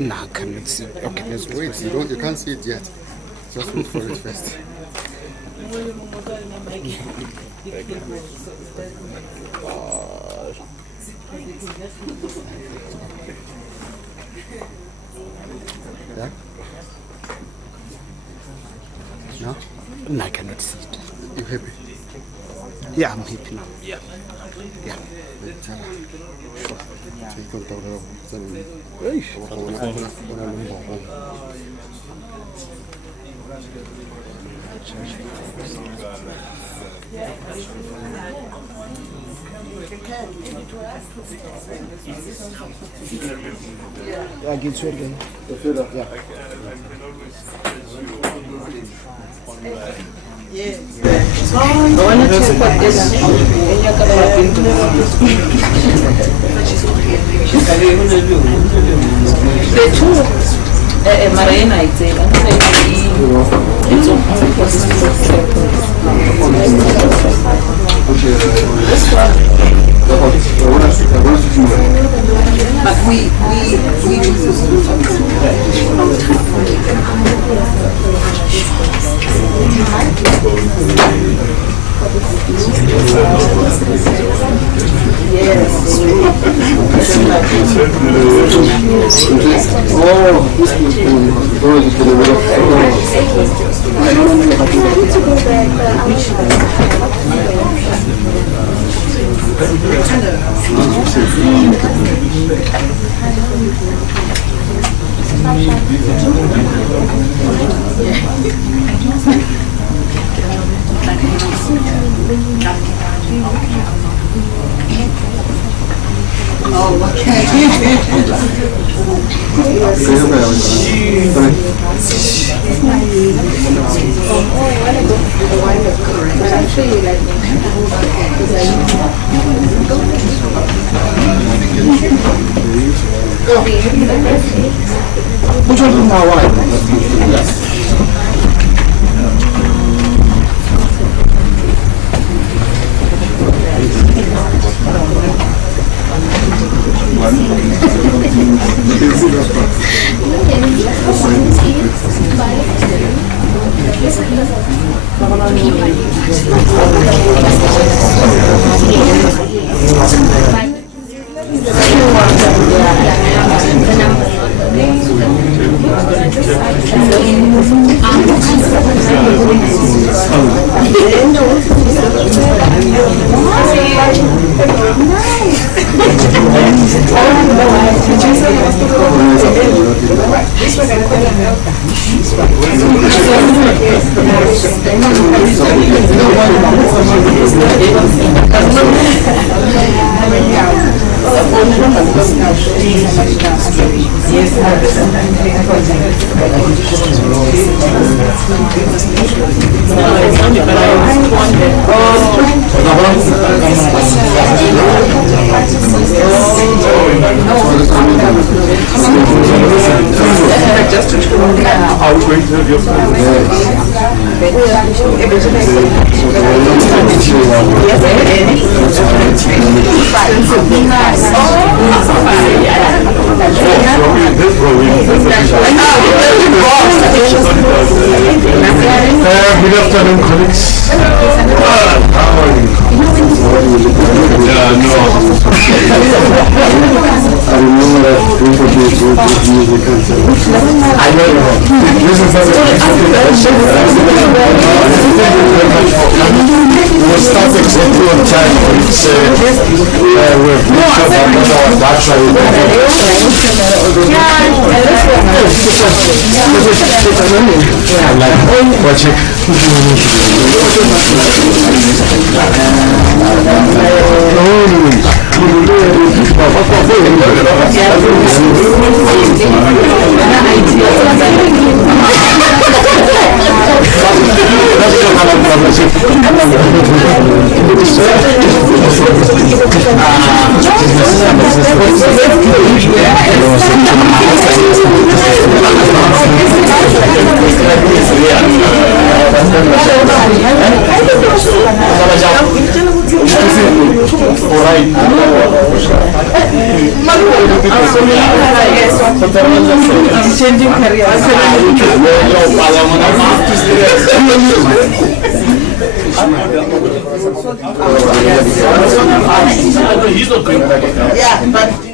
No, I cannot see it. Okay, let's Wait, you can't see it yet. Just wait for it first. Yeah? No? No, I cannot see it. You happy? Yeah, I'm happy now. Yeah. Yeah. I can swear again. Yeah. Yes. I want to check what this Which one is my wife? Good afternoon, colleagues. How are you? I remember that I know this is we'll start exactly on time. It's I'm changing careers. Yeah, but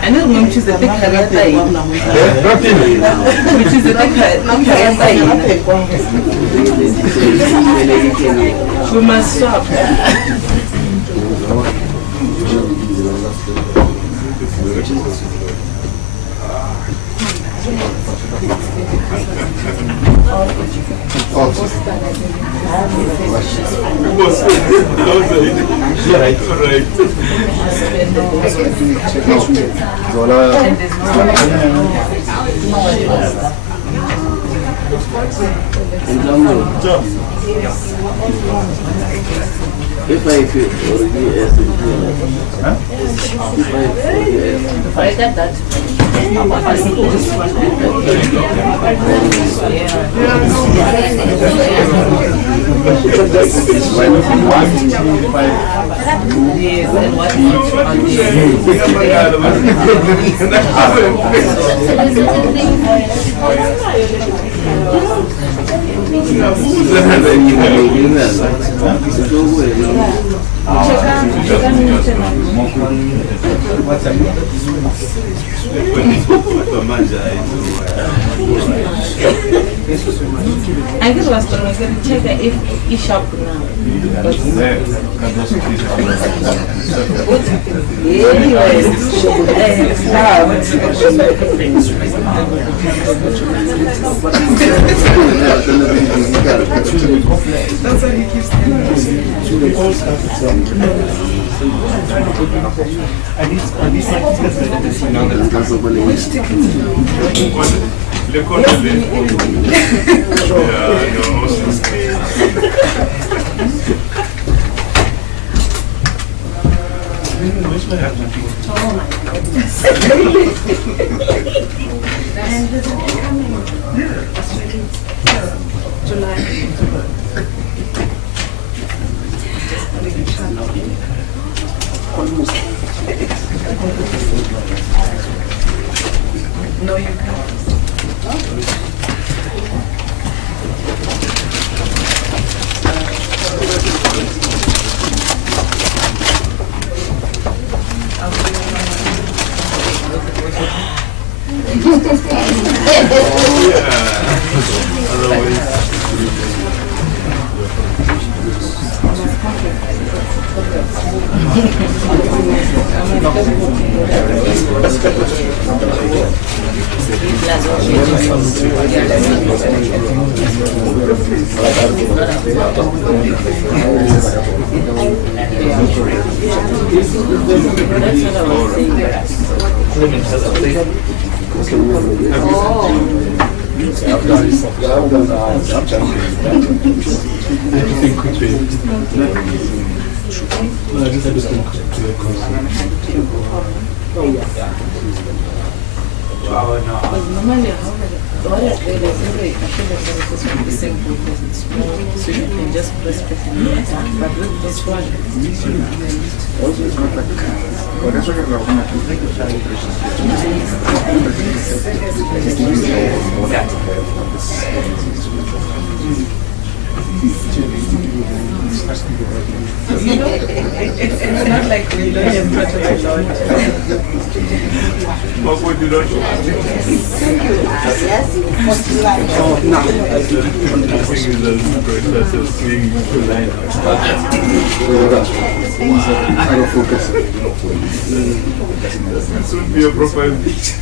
I know mom choose a big career. Which is a big career. We must stop. If I feel I get that. Yes, and what I guess was going to check if it's shop now. that's what he keeps saying. No, you can't. Normally, what I did is I should have done this one the same because it's small, so you can just press it. But with this one, it's not like we don't have protocol a lot. What would you like? I don't focus. This would be a profile picture.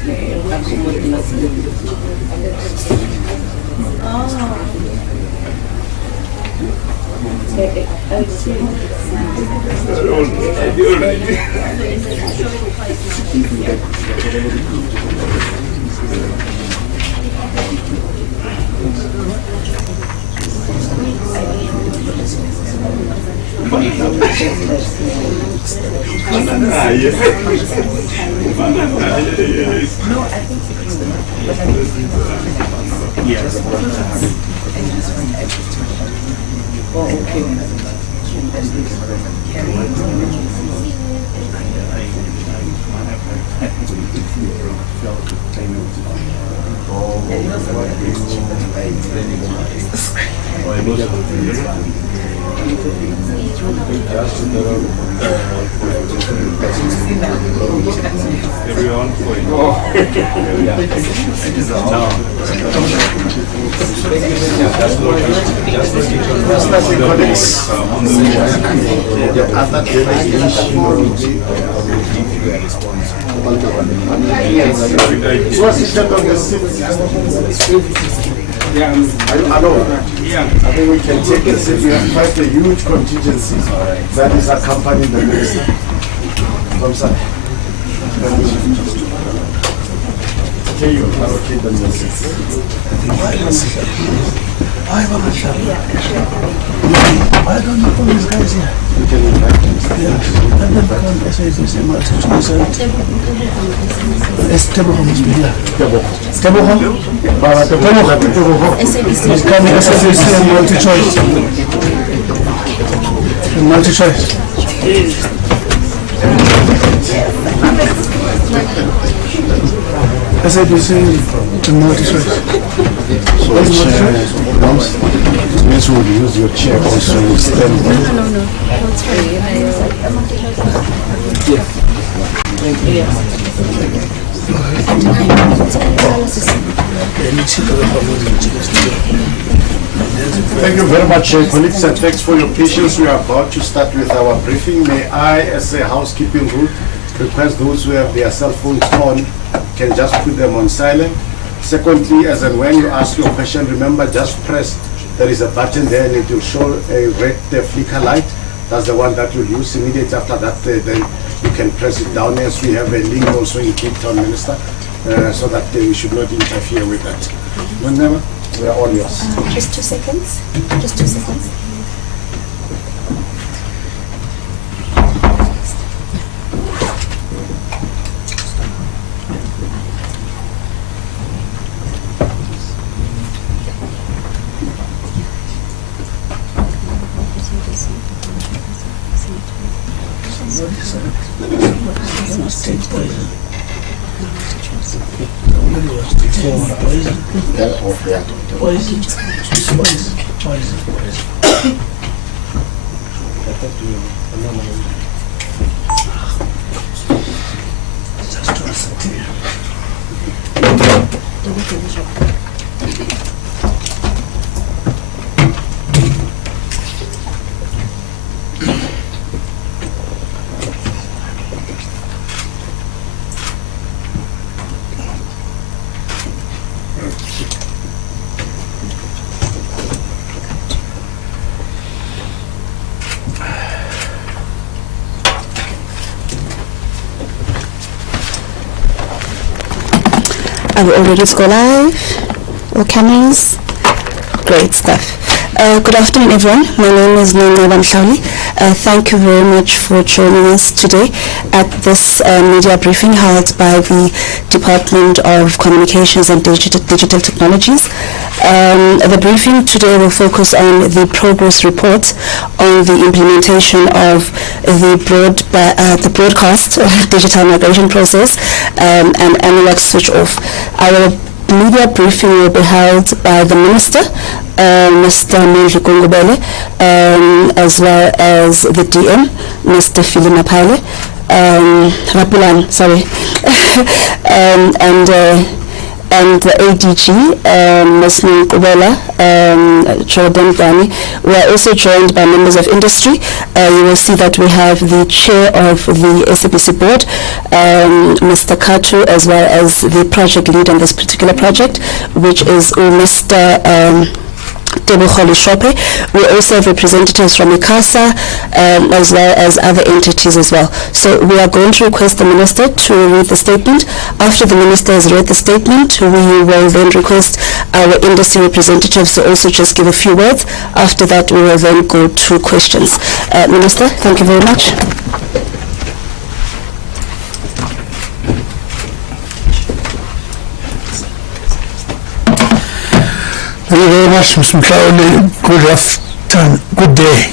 Everyone for Yeah, I know. I think we can take this if we have quite a huge contingency that is accompanying the minister. From side. Can you allocate the minister? Why don't you put these guys here? You can invite them. Yeah, and then come SABC multi-choice. It's Teboho must be here. Teboho? Teboho. He's coming SABC and multi-choice. And multi-choice. SABC and multi-choice. So chair comes, means we will use your chair also to stand there. No. That's Thank you very much, colleagues, and thanks for your patience. We are about to start with our briefing. May I, as a housekeeping rule, request those who have their cell phones on can just put them on silent. Secondly, as and when you ask your question, remember just press, there is a button there and it will show a red flicker light. That's the one that you'll use. Immediately after that, then you can press it down. As we have a link also in Cape Town, Minister, so that we should not interfere with that. Whenever, we are all yours. just 2 seconds. Just 2 seconds. Are we all ready to go live? All cameras? Great stuff. Good afternoon, everyone. My name is Mondli. Thank you very much for joining us today at this media briefing held by the Department of Communications and Digital Technologies. The briefing today will focus on the progress report on the implementation of the broadcast digital migration process and analog switch off. Our media briefing will be held by the Minister, Minister Mondli Gungubele, as well as the DM, Mr. Mondli and the ADG, Ms. Gungubele, Jordan Gani. We are also joined by members of industry. You will see that we have the chair of the SABC board, Mr. Katu, as well as the project lead on this particular project, which is Mr. Shope. We also have representatives from ICASA as well as other entities as well. So we are going to request the Minister to read the statement. After the Minister has read the statement, we will then request our industry representatives to also just give a few words. After that, we will then go to questions. Minister, thank you very much. Thank you very much, Ms. Mkauli. Good afternoon. Good day.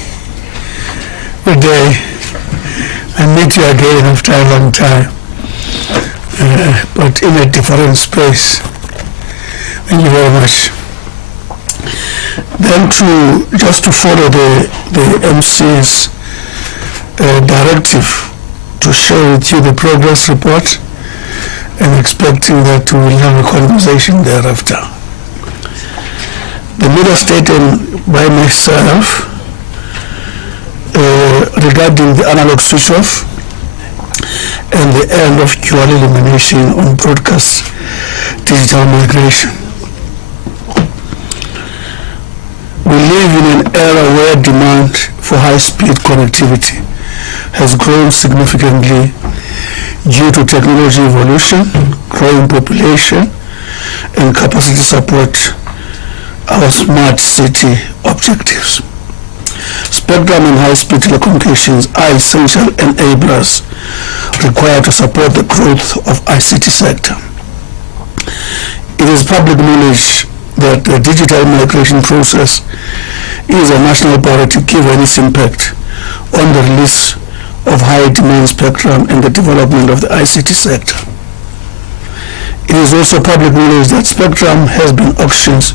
Good day. I meet you again after a long time, but in a different space. Thank you very much. Then just to follow the MC's directive to share with you the progress report, and expecting that we will have a conversation thereafter. The media statement by myself regarding the analog switch off and the end of dual elimination on broadcast digital migration. We live in an era where demand for high-speed connectivity has grown significantly due to technology evolution, growing population, and capacity support our smart city objectives. Spectrum and high-speed telecommunications are essential enablers required to support the growth of ICT sector. It is public knowledge that the digital migration process is a national priority given its impact on the release of high-demand spectrum and the development of the ICT sector. It is also public knowledge that spectrum has been auctioned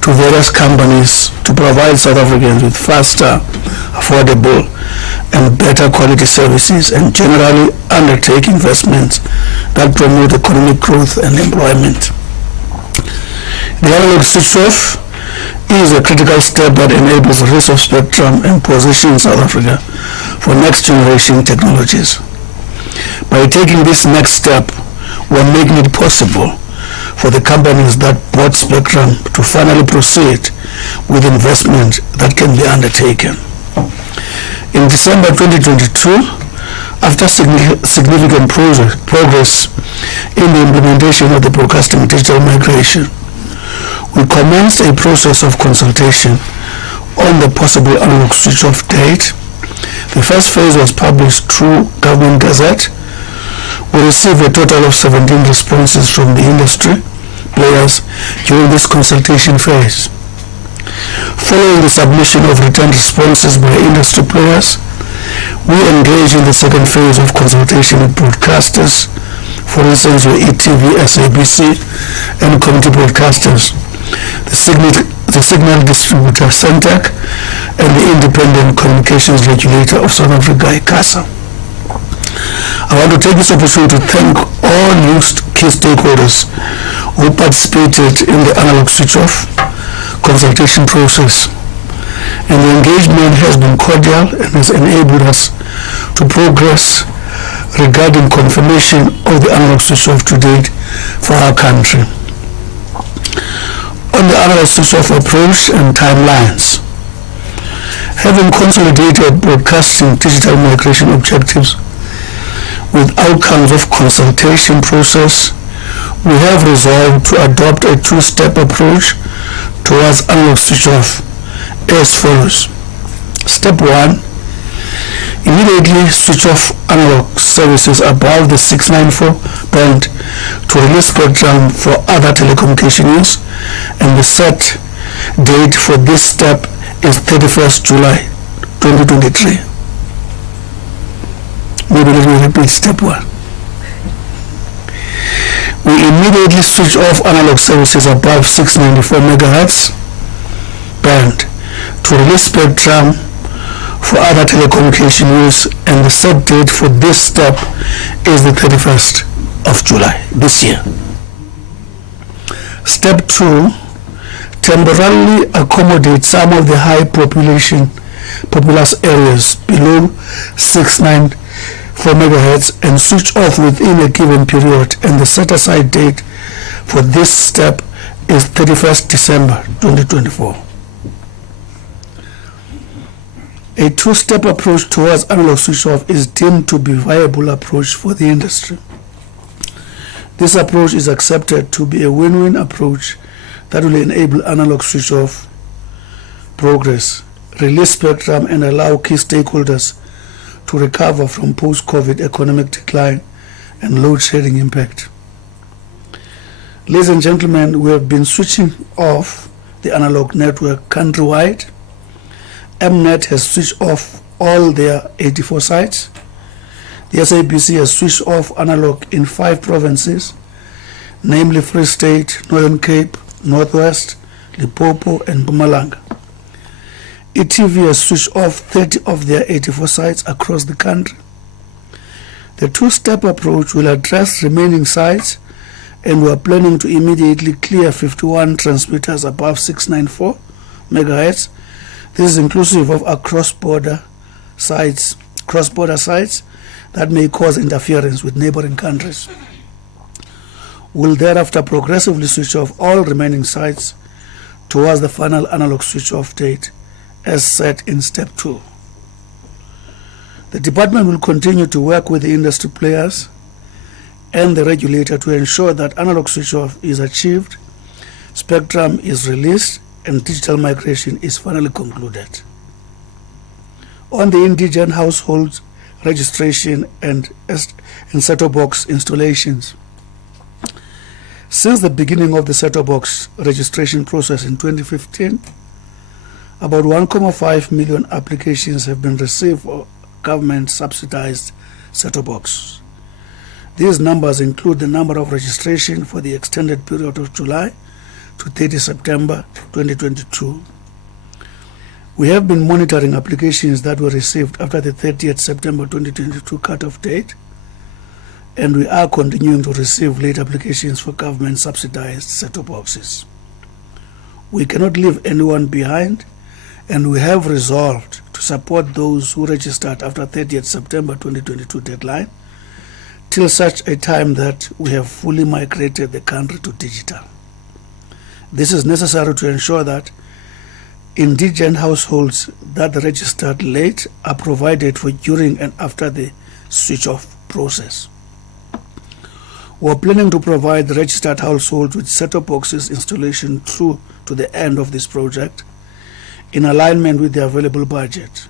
to various companies to provide South Africans with faster, affordable, and better quality services, and generally undertake investments that promote economic growth and employment. The analog switch-off is a critical step that enables the use of spectrum and positions South Africa for next-generation technologies. By taking this next step, we're making it possible for the companies that bought spectrum to finally proceed with investment that can be undertaken. In December 2022, after significant progress in the implementation of the broadcasting digital migration, we commenced a process of consultation on the possible analog switch-off date. The first phase was published through Government Gazette. We received a total of 17 responses from the industry players during this consultation phase. Following the submission of written responses by industry players, we engaged in the second phase of consultation with broadcasters, for instance with ETV, SABC, and community broadcasters, the signal distributor Centec, and the Independent Communications Regulator of South Africa, ICASA. I want to take this opportunity to thank all new key stakeholders who participated in the analog switch-off consultation process. And the engagement has been cordial and has enabled us to progress regarding confirmation of the analog switch-off to date for our country. On the analog switch-off approach and timelines, Having consolidated broadcasting digital migration objectives with outcomes of consultation process, we have resolved to adopt a two-step approach towards analog switch-off as follows. Step 1. Immediately switch off analog services above the 694 band to release spectrum for other telecommunication use, and the set date for this step is 31st July 2023. Maybe let me repeat step 1. We immediately switch off analog services above 694 megahertz band to release spectrum for other telecommunication use, and the set date for this step is the 31st of July this year. Step 2. Temporarily accommodate some of the high populous areas below 694 megahertz and switch off within a given period, and the set aside date for this step is 31st December 2024. A two-step approach towards analog switch-off is deemed to be a viable approach for the industry. This approach is accepted to be a win-win approach that will enable analog switch-off progress, release spectrum, and allow key stakeholders to recover from post-COVID economic decline and load shedding impact. Ladies and gentlemen, we have been switching off the analog network countrywide. Mnet has switched off all their 84 sites. The SABC has switched off analog in 5 provinces, namely Free State, Northern Cape, Northwest, Limpopo, and Mpumalanga. ETV has switched off 30 of their 84 sites across the country. The two-step approach will address remaining sites, and we are planning to immediately clear 51 transmitters above 694 megahertz. This is inclusive of cross-border sites that may cause interference with neighboring countries. We'll thereafter progressively switch off all remaining sites towards the final analog switch-off date as set in step 2. The department will continue to work with the industry players and the regulator to ensure that analog switch-off is achieved, spectrum is released, and digital migration is finally concluded. On the indigent households registration and set-top box installations, since the beginning of the set-top box registration process in 2015, about 1.5 million applications have been received for government-subsidized set-top box. These numbers include the number of registration for the extended period of July to 30 September 2022. We have been monitoring applications that were received after the 30th September 2022 cutoff date, and we are continuing to receive late applications for government-subsidized set-top boxes. We cannot leave anyone behind, and we have resolved to support those who registered after 30th September 2022 deadline till such a time that we have fully migrated the country to digital. This is necessary to ensure that indigent households that registered late are provided for during and after the switch-off process. We are planning to provide the registered households with set-top boxes installation through to the end of this project in alignment with the available budget.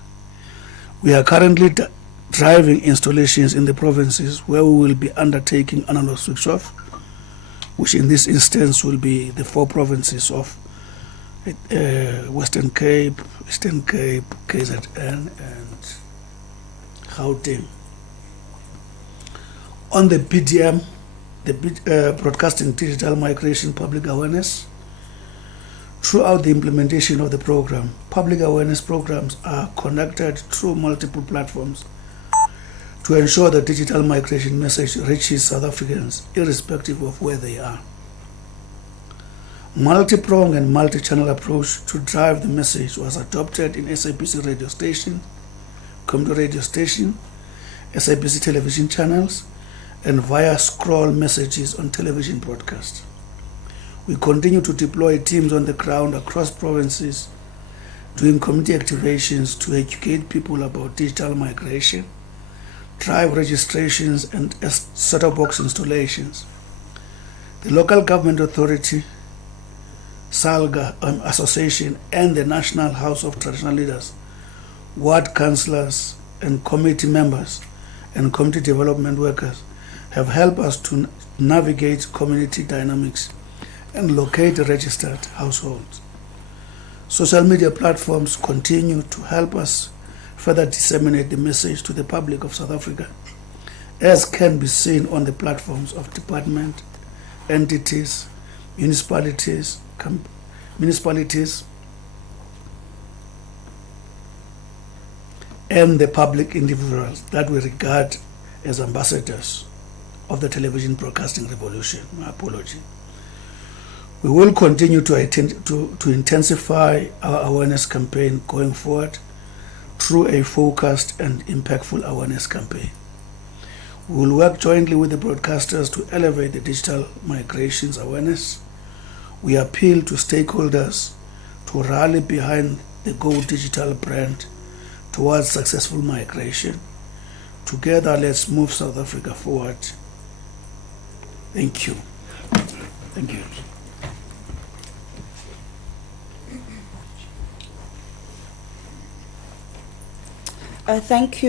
We are currently driving installations in the provinces where we will be undertaking analog switch-off, which in this instance will be the 4 provinces of Western Cape, Eastern Cape, KZN, and Gauteng. On the BDM, the Broadcasting Digital Migration Public Awareness, throughout the implementation of the program, public awareness programs are conducted through multiple platforms to ensure the digital migration message reaches South Africans irrespective of where they are. Multi-pronged and multi-channel approach to drive the message was adopted in SABC radio station, community radio station, SABC television channels, and via scroll messages on television broadcast. We continue to deploy teams on the ground across provinces doing community activations to educate people about digital migration, drive registrations and set-top box installations. The local government authority, SALGA Association, and the National House of Traditional Leaders, ward councillors and committee members and community development workers have helped us to navigate community dynamics and locate registered households. Social media platforms continue to help us further disseminate the message to the public of South Africa, as can be seen on the platforms of department, entities, municipalities, and the public individuals that we regard as ambassadors of the television broadcasting revolution. My apology. We will continue to intensify our awareness campaign going forward through a focused and impactful awareness campaign. We will work jointly with the broadcasters to elevate the digital migrations awareness. We appeal to stakeholders to rally behind the Go Digital brand towards successful migration. Together, let's move South Africa forward. Thank you. Thank you.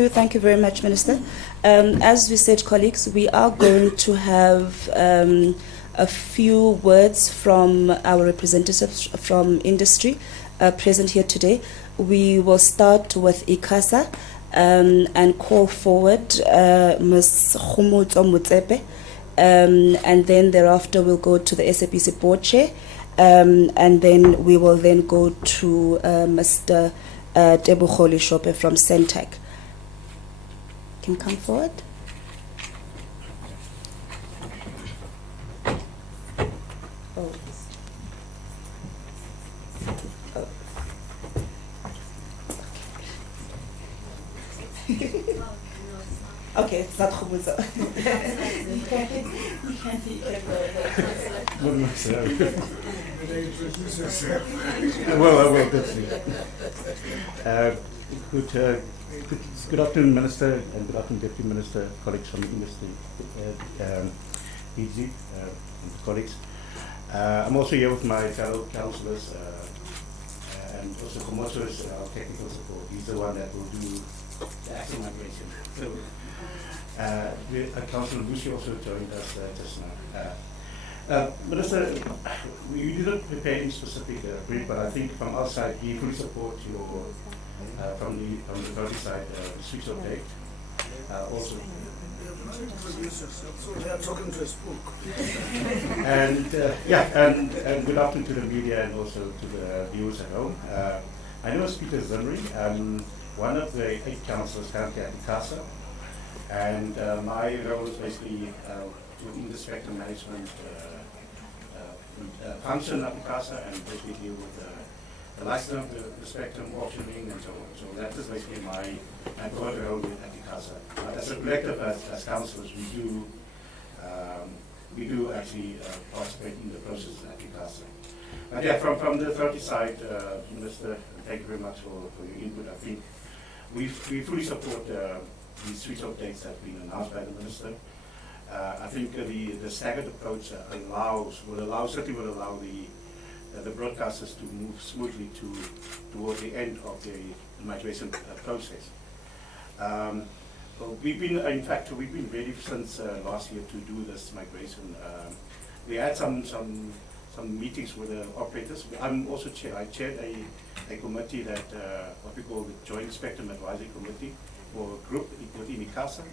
Thank you very much, Minister. As we said, colleagues, we are going to have a few words from our representatives from industry present here today. We will start with ICASA and call forward Ms. Khumutso Mutsepe, and then thereafter we'll go to the SAPC board chair, and then we will then go to Mr. Tebogo Lishope from Centec. Can come forward. Oh. Oh. Okay, it's not Khumutso. Well, definitely. Good afternoon, Minister, and good afternoon, Deputy Minister, colleagues from the industry, EG, and colleagues. I'm also here with my fellow councillors, and also Khumutso is our technical support. He's the one that will do the actual migration. So, Councillor Bushi also joined us just now. Minister, we didn't prepare any specific brief, but I think from our side, we fully support your, from the authority side, the switch of date. Also, they are talking to us. and and good afternoon to the media and also to the viewers at home. I know it's Peter Zimri. I'm one of the 8 councillors currently at ICASA, and my role is basically within the spectrum management function at ICASA, and basically deal with the license of the spectrum auctioning and so on. So that is basically my broad role at ICASA. As a collective, as councillors, we do actually participate in the process at ICASA. But yeah, from the authority side, Minister, thank you very much for your input. I think we fully support the switch of dates that have been announced by the Minister. I think the staggered approach certainly will allow the broadcasters to move smoothly toward the end of the migration process. We've been ready since last year to do this migration. We had some meetings with the operators. I'm also I chaired a committee that what we call the Joint Spectrum Advisory Committee, or group within ICASA,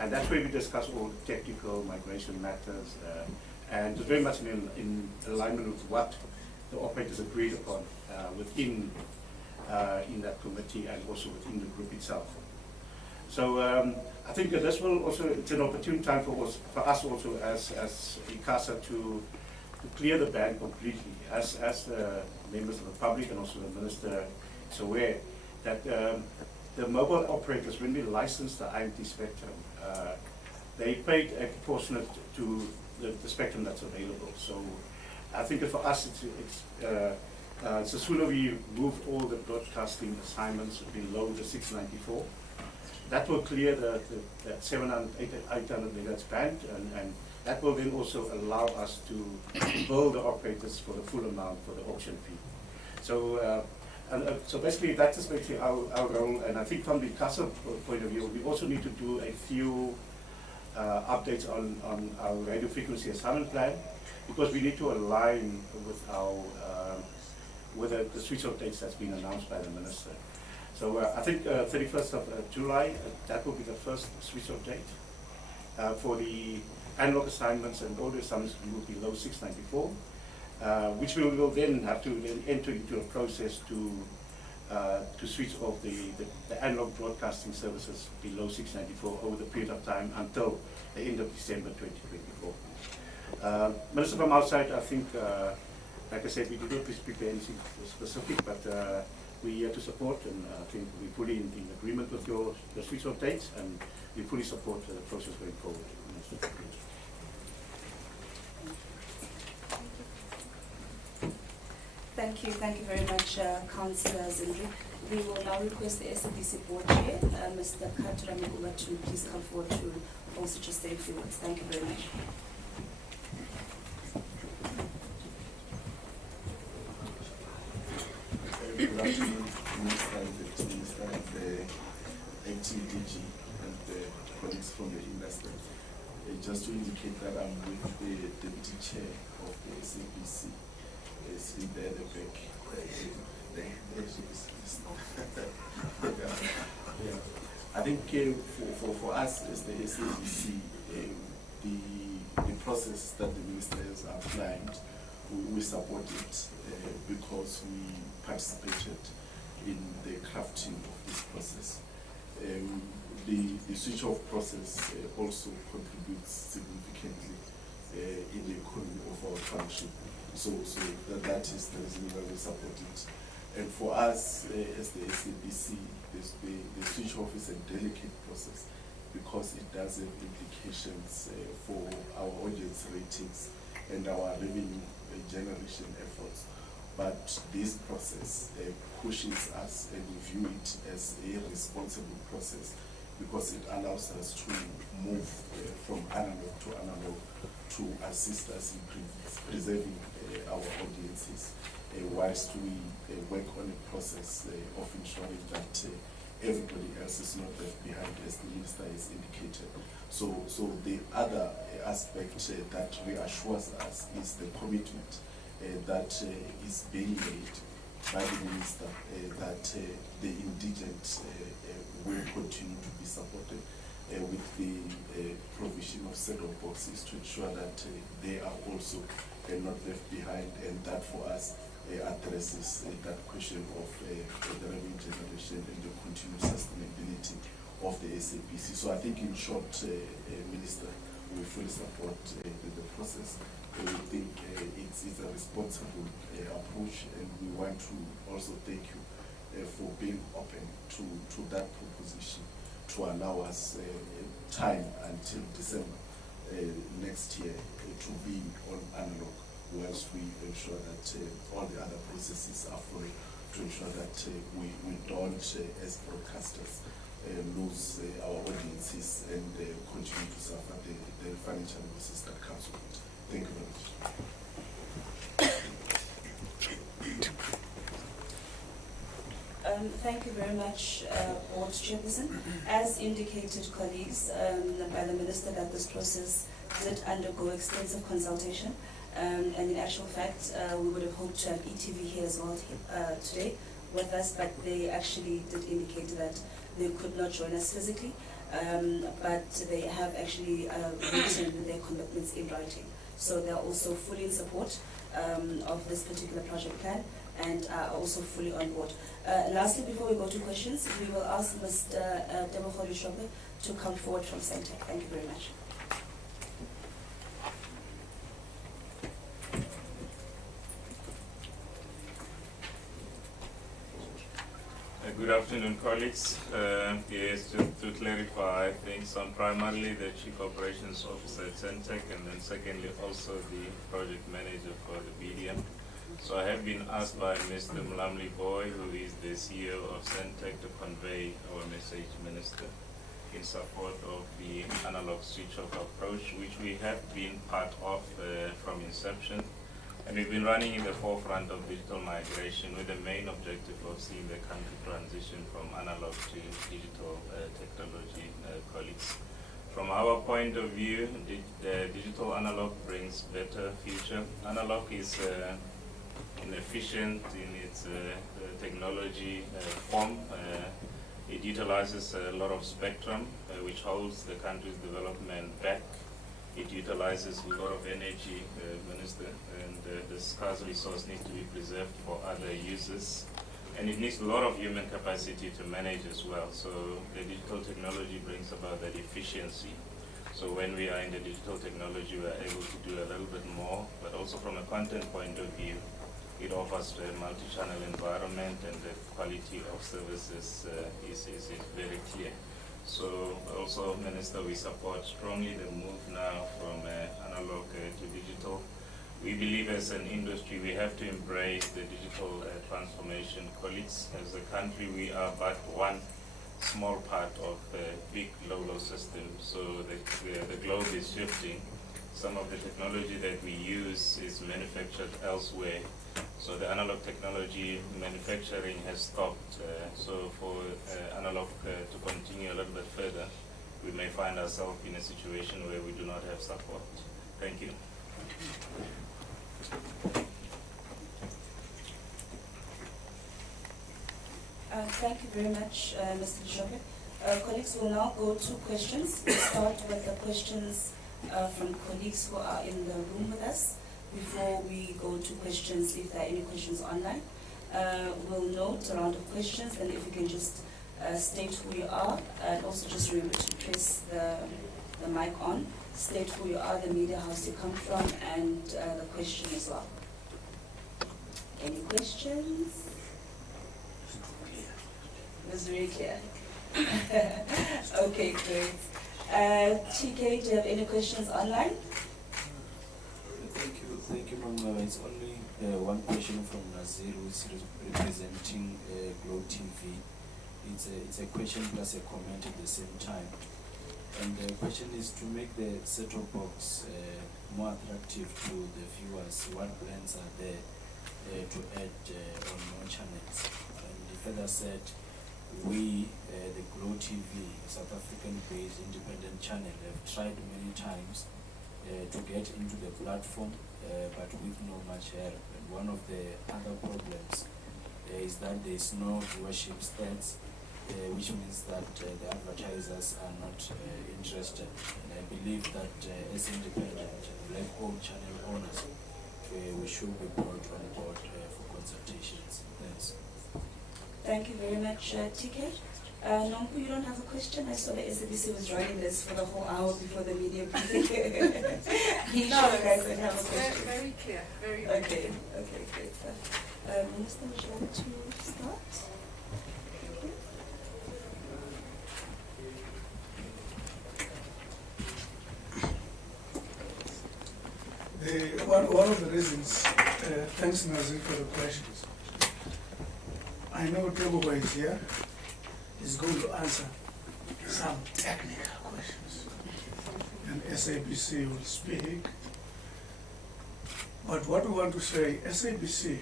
and that's where we discuss all the technical migration matters, and it's very much in alignment with what the operators agreed upon within in that committee and also within the group itself. So I think that this will also, it's an opportune time for us also as ICASA to clear the ban completely, as the members of the public and also the Minister is aware that the mobile operators, when we licensed the IMT spectrum, they paid a proportionate to the spectrum that's available. So I think that for us, So sooner we move all the broadcasting assignments below the 694, that will clear the 700, 800 megahertz band, and that will then also allow us to bill the operators for the full amount for the auction fee. So, so basically that is basically our role, and I think from the CASA point of view, we also need to do a few updates on our radio frequency assignment plan, because we need to align with our with the switch-off dates that's been announced by the Minister. So I think 31st of July, that will be the first switch-off date for the analog assignments, and all the assignments will be below 694, which we will then have to enter into a process to switch off the analog broadcasting services below 694 over the period of time until the end of December 2024. Minister, from outside, I think, like I said, we did not prepare anything specific, but we're here to support, and I think we're fully in agreement with your switch-off dates, and we fully support the process going forward. Minister. Thank you very much, Councillor Zindri. We will now request the SABC Board Chair, Mr. Katura, to please come forward to also just say a few words. Thank you very much. Good afternoon, Minister and the ATDG and the colleagues from the industry. Just to indicate that I'm with the Deputy Chair of the SABC. Is in there the back. I think for us as the SABC, the process that the Minister has outlined, we support it because we participated in the crafting of this process. The switch-off process also contributes significantly in the economy of our country. So that is the reason why we support it. And for us as the SABC, the switch-off is a delicate process because it does have implications for our audience ratings and our revenue generation efforts. But this process pushes us, and we view it as a responsible process because it allows us to move from analog to assist us in preserving our audiences whilst we work on a process of ensuring that everybody else is not left behind, as the Minister has indicated. So the other aspect that reassures us is the commitment that is being made by the Minister that the indigent will continue to be supported with the provision of set-top boxes to ensure that they are also not left behind, and that for us addresses that question of the revenue generation and the continued sustainability of the SABC. So I think in short, Minister, we fully support the process. We think it's a responsible approach, and we want to also thank you for being open to that proposition to allow us time until December next year to be on analog, whilst we ensure that all the other processes are followed to ensure that we don't, as broadcasters, lose our audiences and continue to suffer the financial losses that comes with it. Thank you very much. Thank you very much, Board Chairperson. As indicated, colleagues, by the Minister, that this process did undergo extensive consultation, and in actual fact, we would have hoped to have ETV here as well today with us, but they actually did indicate that they could not join us physically, but they have actually written their commitments in writing. So they are also fully in support of this particular project plan, and are also fully on board. Lastly, before we go to questions, we will ask Mr. Debokholi Shope to come forward from Centre. Thank you very much. Good afternoon, colleagues. Yes, just to clarify things, I'm primarily the Chief Operations Officer at Centec, and then secondly also the Project Manager for the BDM. So I have been asked by Mr. Mondli Gungubele, who is the CEO of Centec, to convey our message, Minister, in support of the analog switch-off approach, which we have been part of from inception. And we've been running in the forefront of digital migration with the main objective of seeing the country transition from analog to digital technology, colleagues. From our point of view, digital analog brings better future. Analog is inefficient in its technology form. It utilizes a lot of spectrum, which holds the country's development back. It utilizes a lot of energy, Minister, and the scarce resource needs to be preserved for other uses. And it needs a lot of human capacity to manage as well. So the digital technology brings about that efficiency. So when we are in the digital technology, we are able to do a little bit more, but also from a content point of view, it offers a multi-channel environment, and the quality of services is very clear. So also, Minister, we support strongly the move now from analog to digital. We believe as an industry we have to embrace the digital transformation. Colleagues, as a country we are but one small part of a big global system. So the globe is shifting. Some of the technology that we use is manufactured elsewhere. So the analog technology manufacturing has stopped. So for analog to continue a little bit further, we may find ourselves in a situation where we do not have support. Thank you. Thank you very much, Mr. Bishop. Colleagues, will now go to questions. We'll start with the questions from colleagues who are in the room with us before we go to questions, if there are any questions online. We'll note a round of questions, and if you can just state who you are, and also just remember to press the mic on, state who you are, the media house you come from, and the question as well. Any questions? It was very clear. Okay, great. TK, do you have any questions online? Thank you, Mama. It's only one question from Nazir, who is representing Glow TV. It's a question plus a comment at the same time. And the question is to make the set-top box more attractive to the viewers. What plans are there to add on more channels? And he further said, we, the Glow TV, South African-based independent channel, have tried many times to get into the platform, but with no much help. And one of the other problems is that there is no viewership stats, which means that the advertisers are not interested. And I believe that as independent, black-owned channel owners, we should be brought on board for consultations. Thanks. Thank you very much, TK. Nompu, you don't have a question? I saw the SABC was running this for the whole hour before the media briefing. No, sure guys don't have a question. very clear, very Okay, okay, great stuff. Minister, would you like to start? One of the reasons, thanks Nazir for the questions. I know Tebogo is here, is going to answer some technical questions. And SABC will speak. But what we want to say, SABC,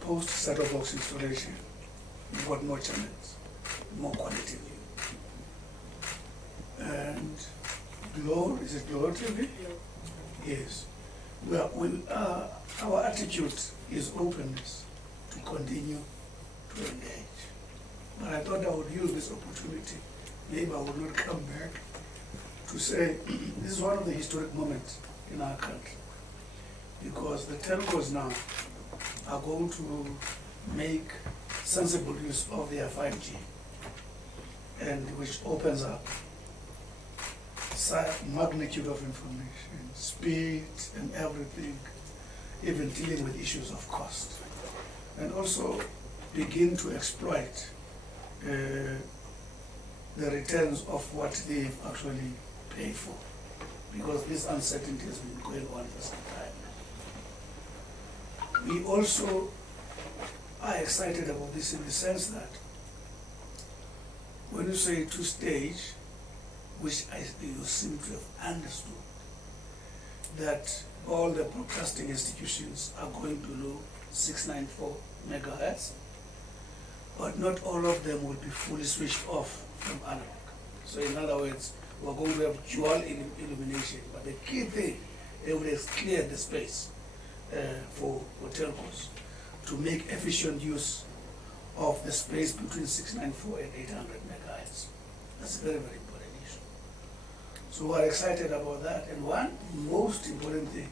post set-top box installation, we've got more channels, more quality. And Glow, is it Glow TV? Yes. Our attitude is openness to continue to engage. But I thought I would use this opportunity, maybe I will not come back, to say this is one of the historic moments in our country, because the telcos now are going to make sensible use of their 5G, and which opens up magnitude of information, speed and everything, even dealing with issues of cost, and also begin to exploit the returns of what they've actually paid for, because this uncertainty has been going on for some time We also are excited about this in the sense that when you say two-stage, which you seem to have understood, that all the broadcasting institutions are going below 694 megahertz, but not all of them will be fully switched off from analog. So in other words, we're going to have dual illumination, but the key thing, they will clear the space for telcos to make efficient use of the space between 694 and 800 megahertz. That's a very, very important issue. So we're excited about that. And one most important thing,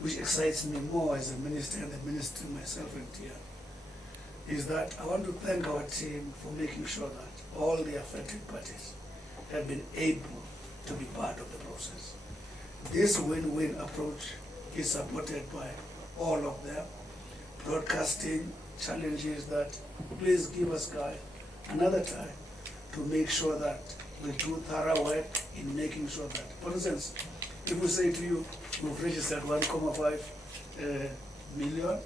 which excites me more as a minister and the minister myself and Tia, is that I want to thank our team for making sure that all the affected parties have been able to be part of the process. This win-win approach is supported by all of them. Broadcasting challenges that please give us, guys, another time to make sure that we do thorough work in making sure that, for instance, if we say to you, we've registered 1.5 million,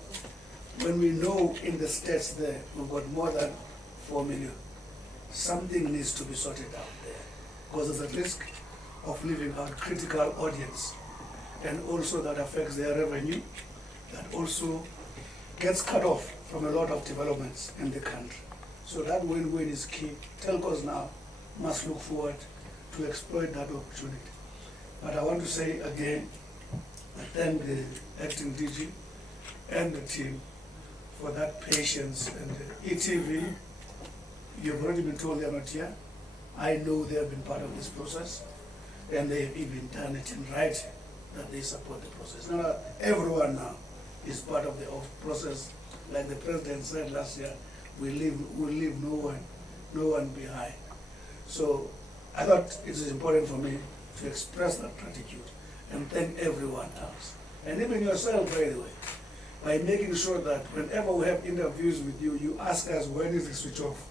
when we know in the states there, we've got more than 4 million, something needs to be sorted out there, because there's a risk of leaving out critical audience, and also that affects their revenue, that also gets cut off from a lot of developments in the country. So that win-win is key. Telcos now must look forward to exploit that opportunity. But I want to say again, I thank the acting DG and the team for that patience. And the ETV, you've already been told they're not here. I know they have been part of this process, and they have even done it in writing that they support the process. Now, everyone now is part of the process. Like the president said last year, we leave no one behind. So I thought it is important for me to express that gratitude and thank everyone else. And even yourself, by the way, by making sure that whenever we have interviews with you, you ask us when is the switch off.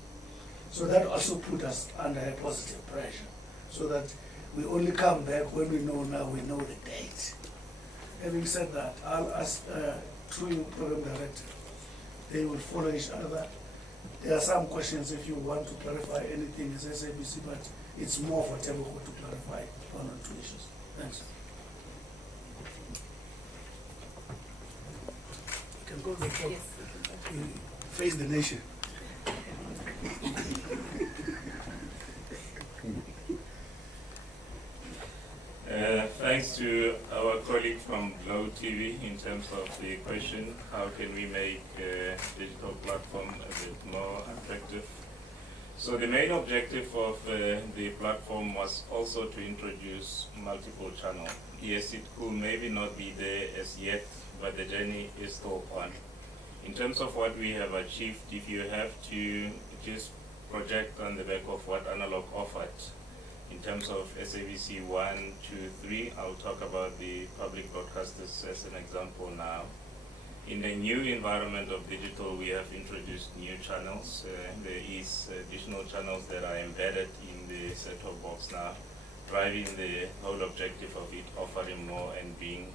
So that also put us under a positive pressure, so that we only come back when we know the date. Having said that, I'll ask through your program director, they will follow each other. There are some questions if you want to clarify anything as SABC, but it's more for Teboko to clarify one or two issues. Thanks. You can go to the top. Yes. You face the nation. Thanks to our colleague from Glow TV in terms of the question, how can we make digital platform a bit more attractive? So the main objective of the platform was also to introduce multiple channels. Yes, it could maybe not be there as yet, but the journey is still on. In terms of what we have achieved, if you have to just project on the back of what analog offered, in terms of SABC 1, 2, 3, I'll talk about the public broadcasters as an example now. In the new environment of digital, we have introduced new channels. There is additional channels that are embedded in the set-top box now, driving the whole objective of it, offering more and being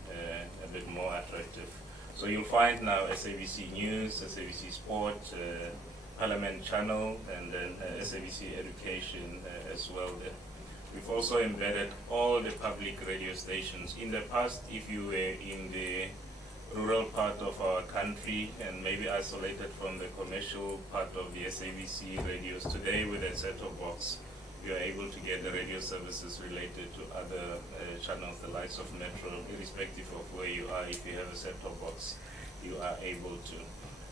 a bit more attractive. So you'll find now SABC News, SABC Sport, Parliament Channel, and then SABC Education as well there. We've also embedded all the public radio stations. In the past, if you were in the rural part of our country and maybe isolated from the commercial part of the SABC radios, today with a set-top box, you are able to get the radio services related to other channels, the likes of Metro, irrespective of where you are. If you have a set-top box, you are able to.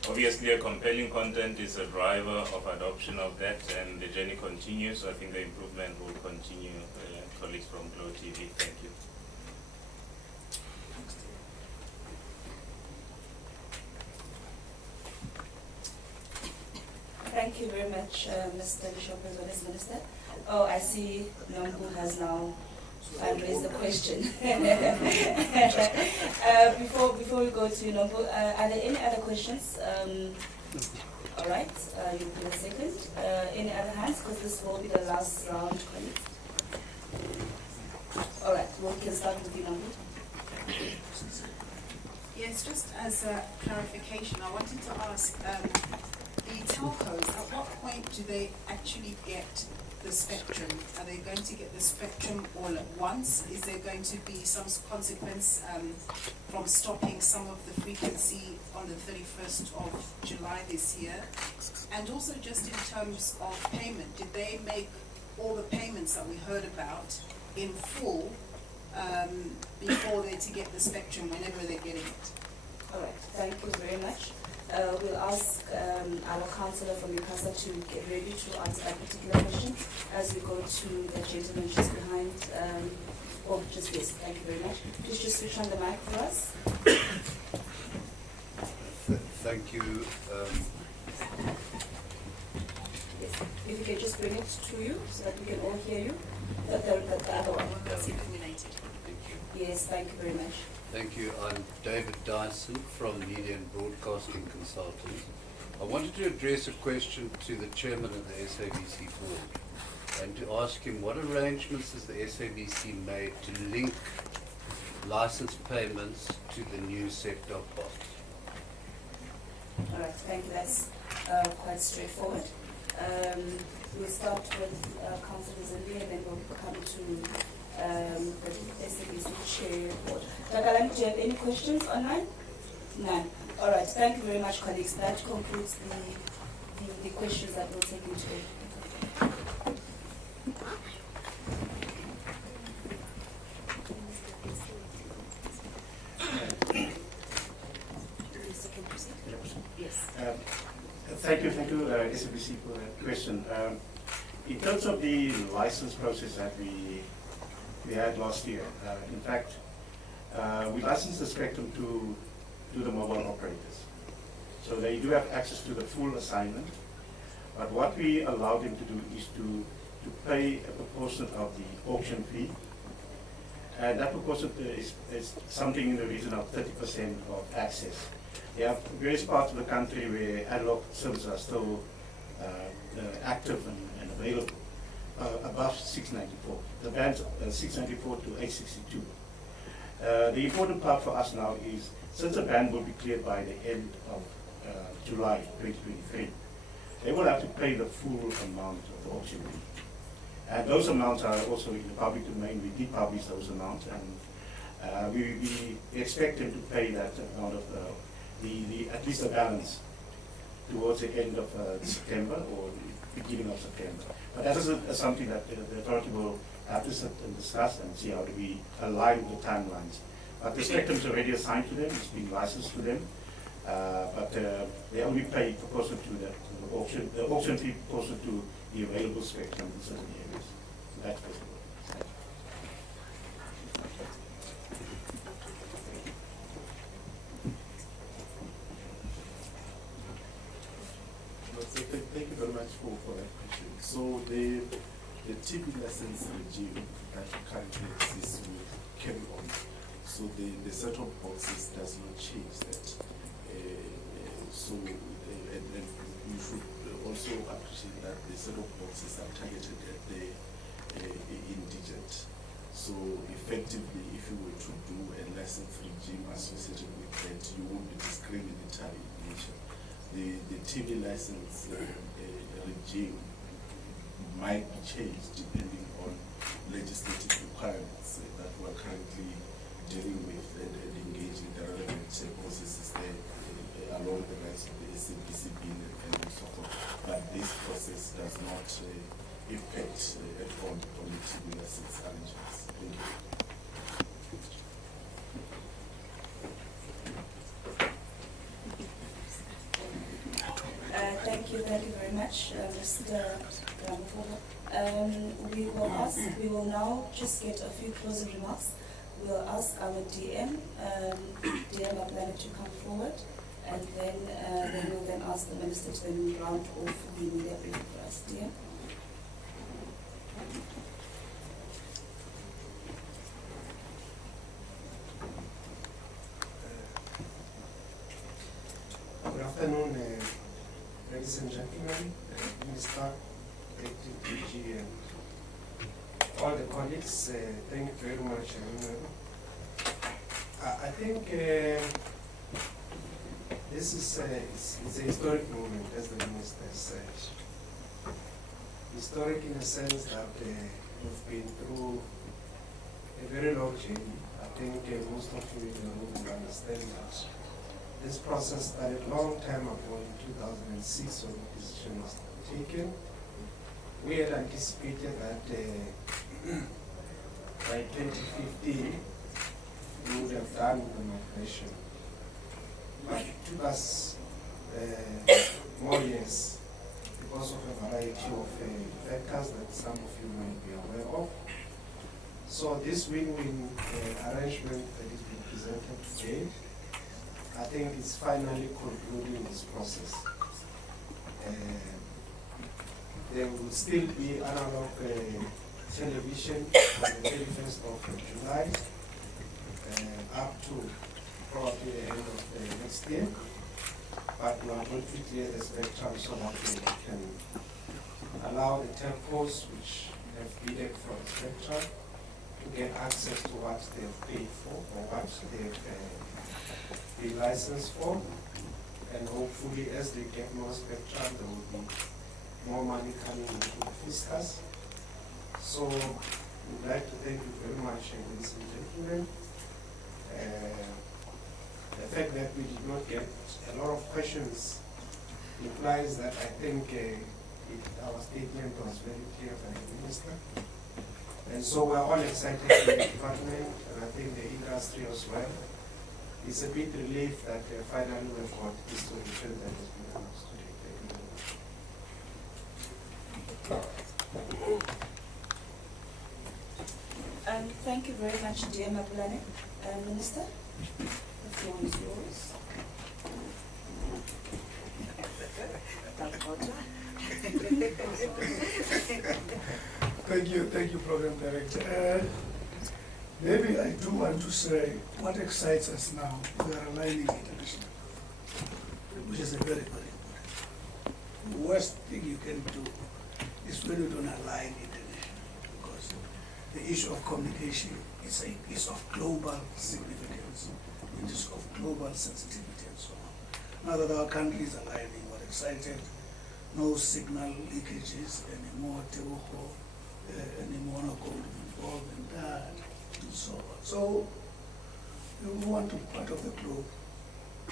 Obviously, a compelling content is a driver of adoption of that, and the journey continues. So I think the improvement will continue. Colleagues from Glow TV, thank you. Thank you very much, Mr. Bishop, as well as Minister. Oh, I see Nombu has now raised the question. Before we go to Nombu, are there any other questions? All right, you'll be the second. Any other hands? Because this will be the last round. All right, we can start with you, Nombu. Yes, just as a clarification, I wanted to ask, the telcos, at what point do they actually get the spectrum? Are they going to get the spectrum all at once? Is there going to be some consequence from stopping some of the frequency on the 31st of July this year? And also just in terms of payment, did they make all the payments that we heard about in full before they're to get the spectrum whenever they're getting it? All right, thank you very much. We'll ask our councillor from Mikasa to get ready to answer that particular question as we go to the gentleman just behind, just this. Thank you very much. Please just switch on the mic for us. Thank you. Yes. If you can just bring it to you so that we can all hear you. The other one. That's illuminated. Thank you. Yes, thank you very much. Thank you. I'm David Dyson from Media and Broadcasting Consultants. I wanted to address a question to the chairman of the SABC board and to ask him what arrangements has the SABC made to link license payments to the new set-top box. All right, thank you. That's quite straightforward. We'll start with Councillor Zimbi and then we'll come to the SABC chair board. Dr. do you have any questions online? None. All right, thank you very much, colleagues. That concludes the questions that we'll take into Yes. Thank you, SABC for that question. In terms of the license process that we had last year, in fact, we licensed the spectrum to the mobile operators. So they do have access to the full assignment, but what we allowed them to do is to pay a proportion of the auction fee, and that proportion is something in the region of 30% of access. There are various parts of the country where analog services are still active and available, above 694. The bands 694 to 862. The important part for us now is, since the ban will be cleared by the end of July 2023, they will have to pay the full amount of the auction fee. And those amounts are also in the public domain. We did publish those amounts, and we expect them to pay that amount of at least the balance towards the end of September or the beginning of September. But that is something that the authority will have to sit and discuss and see how do we align with the timelines. But the spectrum is already assigned to them, it's been licensed to them, but they only pay proportion to the auction fee proportion to the available spectrum in certain areas. So that's basically it. Thank you very much for that question. So the TV license regime that currently exists will carry on. So the set-top boxes does not change that. And you should also appreciate that the set-top boxes are targeted at the indigent. So effectively, if you were to do a license regime associated with that, you would be discriminatory in nature. The TV license regime might be changed depending on legislative requirements that we're currently dealing with and engaging the relevant processes there along the lines of the SABC bill and so forth. But this process does not affect at all on the TV license arrangements. Thank you. Thank you very much, Mr. Ramaphosa. We will now just get a few closing remarks. We'll ask our DM, DM Ablana to come forward, and then we'll then ask the Minister to then round off the media briefing for us. DM. Good afternoon, ladies and gentlemen, Minister, Acting DG, and all the colleagues. Thank you very much. I think This is it's a historic moment, as the Minister said. Historic in the sense that we've been through a very long journey. I think most of you in the room will understand that this process started a long time ago in 2006 when the decision was taken. We had anticipated that by 2015 we would have done the migration. But it took us more years because of a variety of factors that some of you might be aware of. So this win-win arrangement that is being presented today, I think is finally concluding this process. There will still be analog television on the 31st of July up to probably the end of the next year. But we are going to clear the spectrum so that we can allow the telcos which have bid for the spectrum to get access to what they have paid for or what they have been licensed for. And hopefully as they get more spectrum, there will be more money coming into the fiscus. So we'd like to thank you very much, ladies and gentlemen. The fact that we did not get a lot of questions implies that I think our statement was very clear by the Minister. And so we're all excited in the department, and I think the industry as well. It's a bit relief that finally we've got this solution that has been announced today. Thank you very much. Thank you very much, dear Mabulane. Minister, the floor is yours. Thank you, Program Director. Maybe I do want to say what excites us now, we are aligning internationally, which is a very, very important. The worst thing you can do is when you don't align internationally, because the issue of communication is of global significance, it is of global sensitivity and so on. Now that our country is aligning, we're excited, no signal leakages anymore, anymore, no going to be involved in that, and so on. So, we want to be part of the globe.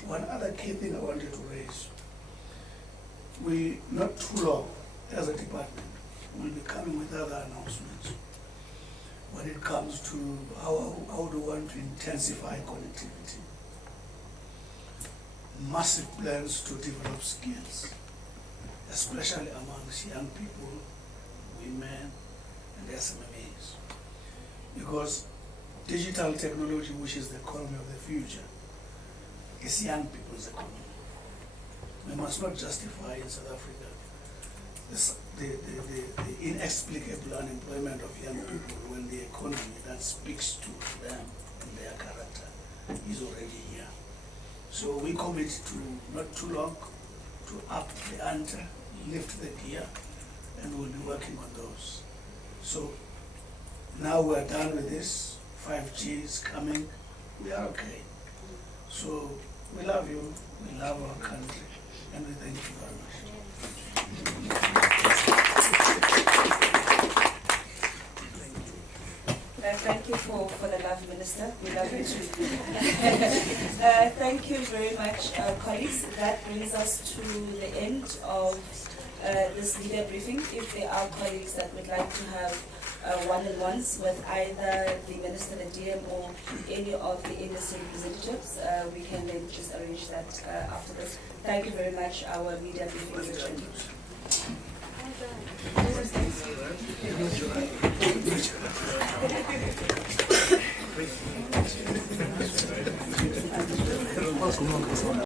One other key thing I wanted to raise, we, not too long, as a department, will be coming with other announcements when it comes to how do we want to intensify connectivity. Massive plans to develop skills, especially amongst young people, women, and SMEs. Because digital technology, which is the economy of the future, is young people's economy. We must not justify in South Africa the inexplicable unemployment of young people when the economy that speaks to them and their character is already here. So we commit to, not too long, to up the ante, lift the gear, and we'll be working on those. So now we're done with this, 5G is coming, we are okay. So we love you, we love our country, and we thank you very much. Thank you for the love, Minister. We love you too. Thank you very much, colleagues. That brings us to the end of this leader briefing. If there are colleagues that would like to have one-on-ones with either the Minister, the DM, or any of the industry representatives, we can then just arrange that after this. Thank you very much. Our media briefing is adjourned.